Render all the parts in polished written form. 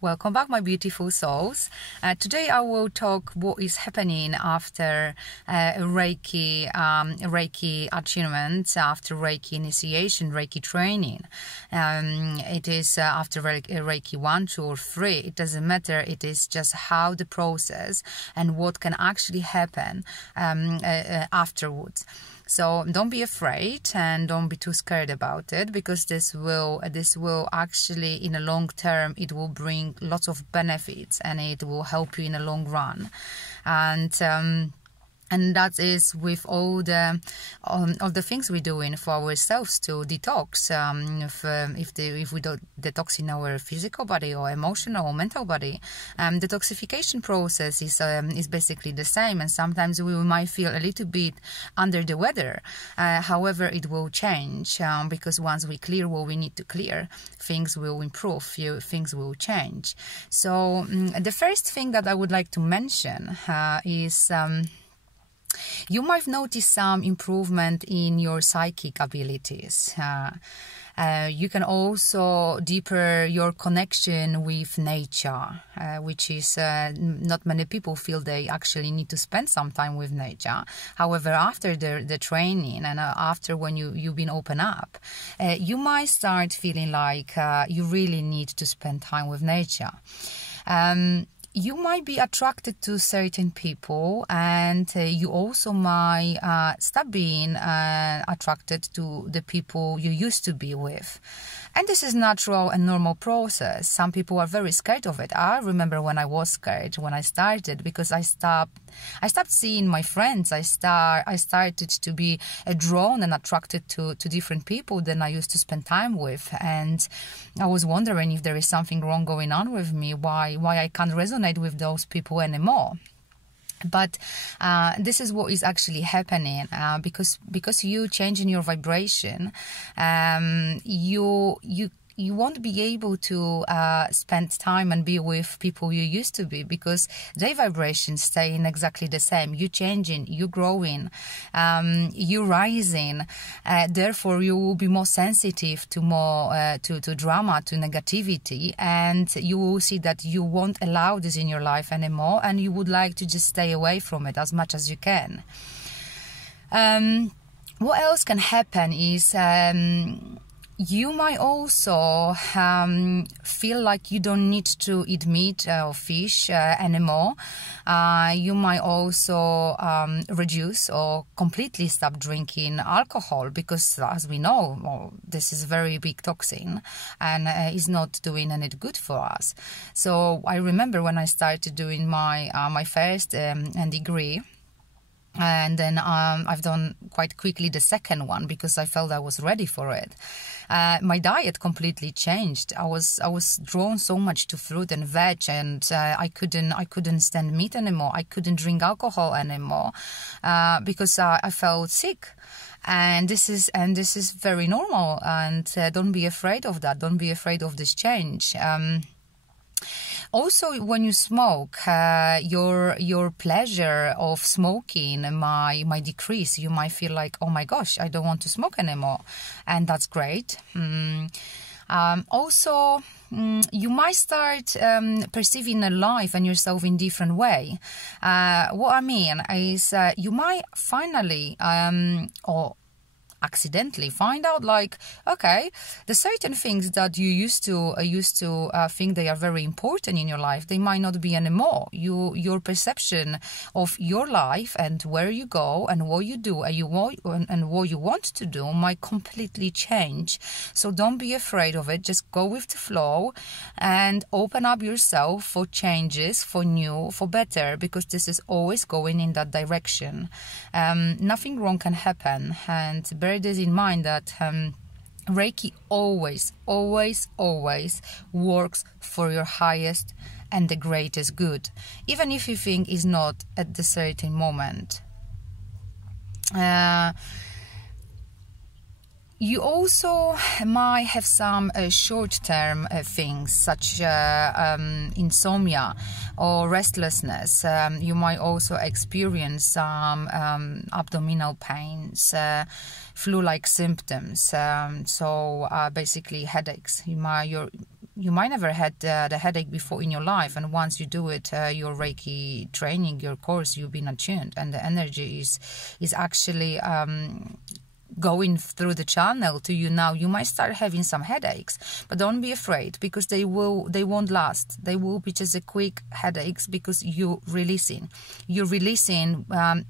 Welcome back, my beautiful souls. Today I will talk what is happening after Reiki attunement, after Reiki initiation, Reiki training. It is after Reiki 1, 2 or 3. It doesn't matter. It is just how the process and what can actually happen afterwards. So don't be afraid and don't be too scared about it, because this will actually, in a long term, it will bring lots of benefits and it will help you in a long run. And that is with all the things we're doing for ourselves to detox. If we don't detox in our physical body or emotional or mental body, detoxification process is basically the same. And sometimes we might feel a little bit under the weather. However, it will change because once we clear what we need to clear, things will improve. Things will change. So the first thing that I would like to mention is. You might notice some improvement in your psychic abilities. You can also deepen your connection with nature, which is not many people feel they actually need to spend some time with nature. However, after the training and after when you've been open up, you might start feeling like you really need to spend time with nature. You might be attracted to certain people, and you also might stop being attracted to the people you used to be with. And this is natural and normal process. Some people are very scared of it. I remember when I was scared when I started, because I stopped seeing my friends. I started to be drawn and attracted to different people than I used to spend time with. And I was wondering if there is something wrong going on with me, why I can't resonate with those people anymore. But this is what is actually happening because you changing your vibration, you won't be able to spend time and be with people you used to be, because their vibrations stay in exactly the same. You changing, you growing, you rising. Therefore, you will be more sensitive to more to drama, to negativity, and you will see that you won't allow this in your life anymore, and you would like to just stay away from it as much as you can. What else can happen is. You might also feel like you don't need to eat meat or fish anymore. You might also reduce or completely stop drinking alcohol, because, as we know, this is a very big toxin and is not doing any good for us. So I remember when I started doing my first degree. And then I've done quite quickly the second one because I felt I was ready for it. My diet completely changed. I was drawn so much to fruit and veg, and I couldn't stand meat anymore. I couldn't drink alcohol anymore because I felt sick. And this is very normal. And don't be afraid of that. Don't be afraid of this change. Also, when you smoke, your pleasure of smoking might decrease. You might feel like, oh my gosh, I don't want to smoke anymore, and that's great. Also, you might start perceiving a life and yourself in different way. What I mean is, you might finally or accidentally find out, like, okay, the certain things that you used to think they are very important in your life, they might not be anymore. Your perception of your life and where you go and what you do and what you want to do might completely change. So don't be afraid of it. Just go with the flow and open up yourself for changes, for new, for better, because this is always going in that direction. Nothing wrong can happen, and bear this in mind that Reiki always works for your highest and the greatest good, even if you think it's not at the certain moment. You also might have some short-term things, such insomnia or restlessness. You might also experience some abdominal pains, flu-like symptoms. So basically headaches. you might never had the headache before in your life, and once you do it, your Reiki training, your course, you've been attuned, and the energy is actually going through the channel to you now. You might start having some headaches, but don't be afraid, because they won't last. They will be just a quick headaches, because you're releasing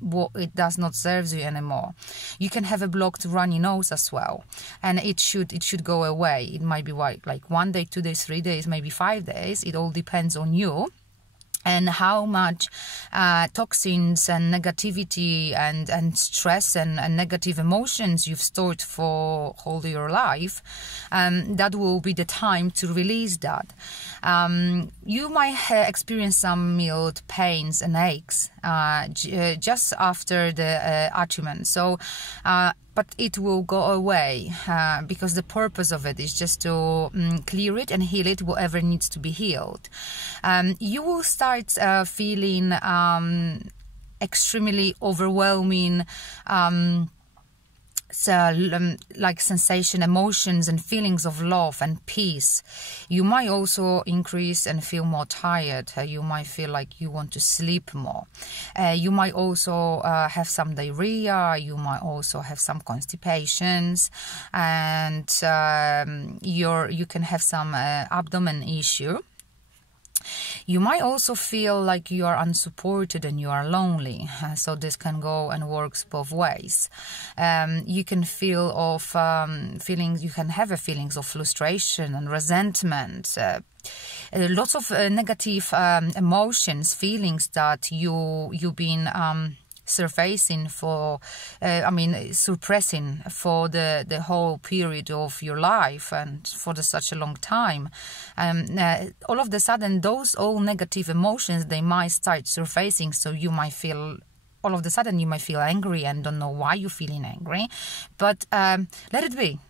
what it does not serve you anymore. You can have a blocked runny nose as well, and it should go away. It might be like 1 day, 2 days, 3 days, maybe 5 days. It all depends on you and how much toxins and negativity and stress and negative emotions you've stored for all your life. That will be the time to release that. You might experience some mild pains and aches just after the Attunement. So, but it will go away, because the purpose of it is just to clear it and heal it, whatever needs to be healed. You will start feeling extremely overwhelming like sensation, emotions and feelings of love and peace. You might also increase and feel more tired. You might feel like you want to sleep more. You might also have some diarrhea. You might also have some constipations, and you can have some abdomen issue. You might also feel like you are unsupported and you are lonely, so this can go and works both ways. You can feel of feelings. You can have feelings of frustration and resentment. Lots of negative emotions, feelings that you've been surfacing for, suppressing for the whole period of your life and for such a long time. All of a sudden, those all negative emotions, they might start surfacing, so you might feel, all of a sudden you might feel angry and don't know why you're feeling angry, but let it be.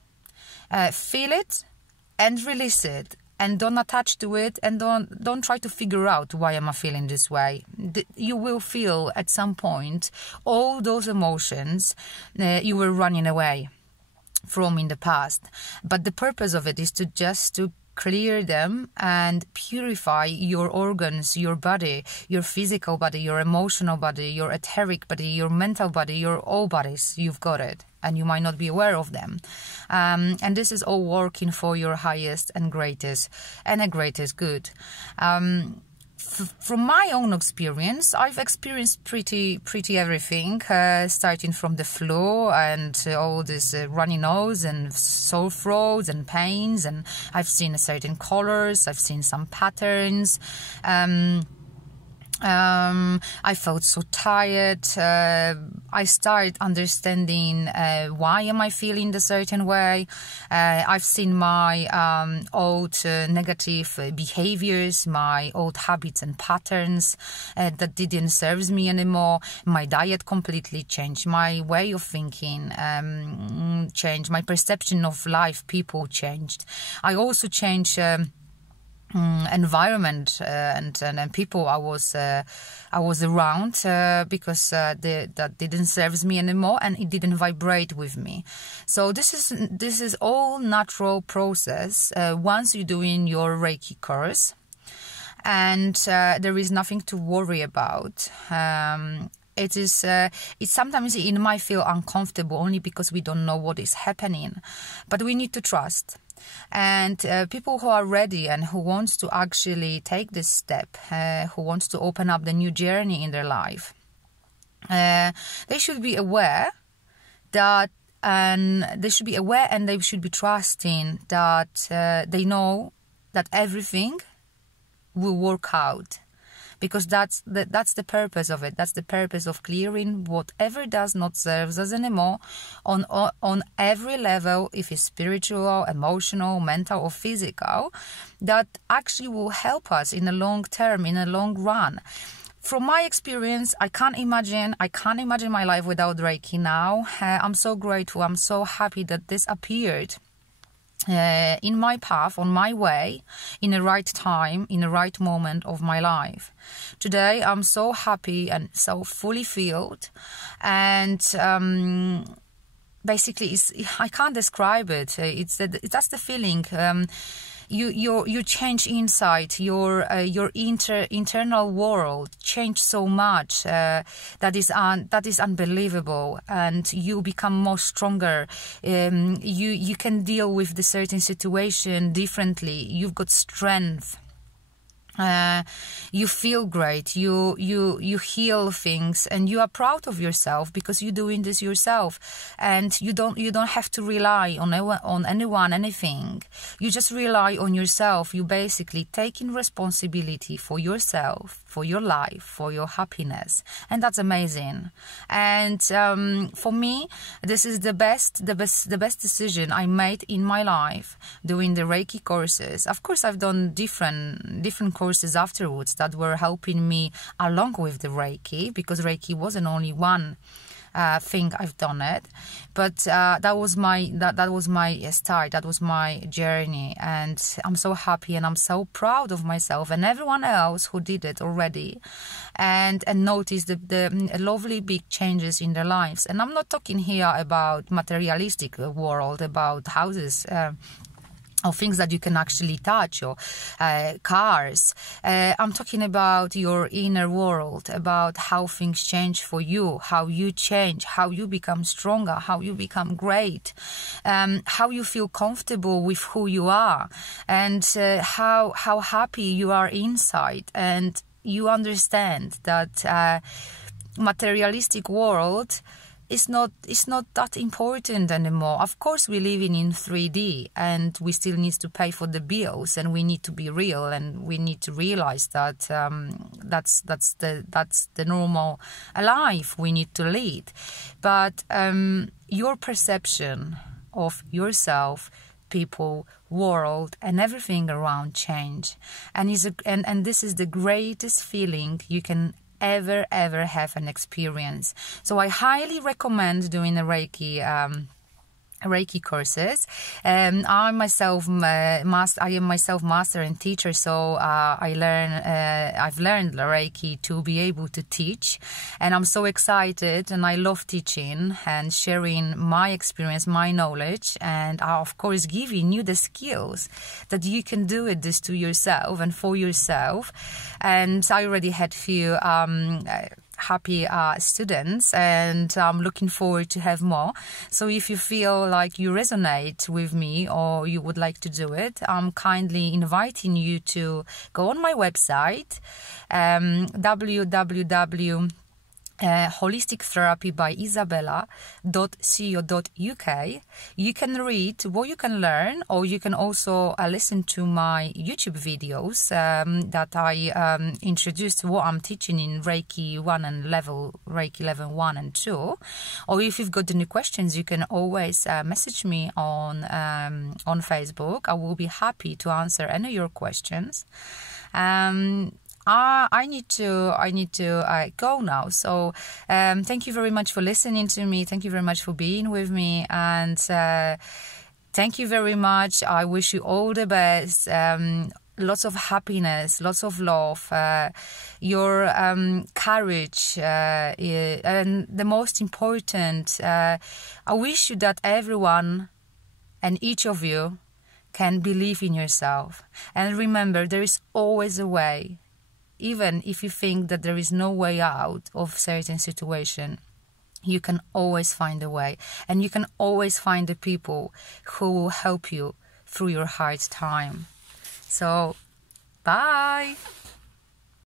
Feel it and release it. And don't attach to it, and don't try to figure out why am I feeling this way. You will feel at some point all those emotions you were running away from in the past. But the purpose of it is to clear them and purify your organs, your body, your physical body, your emotional body, your etheric body, your mental body, your all bodies. You've got it, and you might not be aware of them. And this is all working for your highest and greatest good. From my own experience, I've experienced pretty everything, starting from the flu and all this runny nose and sore throats and pains, and I've seen certain colors, I've seen some patterns. I felt so tired. I started understanding why am I feeling a certain way. I've seen my old negative behaviors, my old habits and patterns that didn't serve me anymore. My diet completely changed. My way of thinking changed. My perception of life, people changed. I also changed environment and people I was around, because that didn't serve me anymore, and it didn't vibrate with me. So this is all natural process once you're doing your Reiki course, and there is nothing to worry about. It's sometimes it might feel uncomfortable only because we don't know what is happening, but we need to trust. And people who are ready and who wants to actually take this step, who wants to open up the new journey in their life, they should be aware that, and they should be aware and they should be trusting that they know that everything will work out. Because that's the purpose of it. That's the purpose of clearing whatever does not serve us anymore on every level, if it's spiritual, emotional, mental or physical, that actually will help us in the long term, in the long run. From my experience, I can't imagine my life without Reiki now. I'm so grateful. I'm so happy that this appeared in my path, on my way, in the right time, in the right moment of my life. Today, I'm so happy and so fully filled, and basically, I can't describe it. That's the feeling. you change inside, your internal world change so much, that is unbelievable, and you become more stronger. You can deal with the certain situation differently. You've got strength. You feel great, you heal things, and you are proud of yourself because you're doing this yourself, and you don't have to rely on anyone, anything. You just rely on yourself. You basically taking responsibility for yourself, for your life, for your happiness, and that's amazing. And for me, this is the best decision I made in my life, doing the Reiki courses. Of course, I've done different courses afterwards that were helping me along with the Reiki, because Reiki wasn't only one thing I've done it, but that was my start, that was my journey, and I'm so happy and I'm so proud of myself and everyone else who did it already, and noticed the lovely big changes in their lives. And I'm not talking here about materialistic world, about houses, or things that you can actually touch, or cars. I'm talking about your inner world, about how things change for you, how you change, how you become stronger, how you become great, how you feel comfortable with who you are, and how happy you are inside. And you understand that materialistic world it's not that important anymore. Of course, we're living in 3D, and we still need to pay for the bills, and we need to be real, and we need to realize that that's the normal life we need to lead. But your perception of yourself, people, world, and everything around change, and this is the greatest feeling you can ever have an experience. So I highly recommend doing the Reiki courses. I am myself master and teacher, so I've learned Reiki to be able to teach, and I'm so excited, and I love teaching and sharing my experience, my knowledge, and of course giving you the skills that you can do this to yourself and for yourself. And I already had few happy students, and I'm looking forward to have more. So if you feel like you resonate with me or you would like to do it, I'm kindly inviting you to go on my website, holistictherapybyizabela.co.uk. You can read what you can learn, or you can also listen to my YouTube videos that I introduced what I'm teaching in Reiki 1 and Reiki level 1 and 2. Or if you've got any questions, you can always message me on Facebook. I will be happy to answer any of your questions. I need to go now. So thank you very much for listening to me. Thank you very much for being with me, and thank you very much. I wish you all the best. Lots of happiness, lots of love, your courage, and the most important, I wish you that everyone and each of you can believe in yourself. And remember, there is always a way. Even if you think that there is no way out of certain situation, you can always find a way, and you can always find the people who will help you through your hard time. So, bye!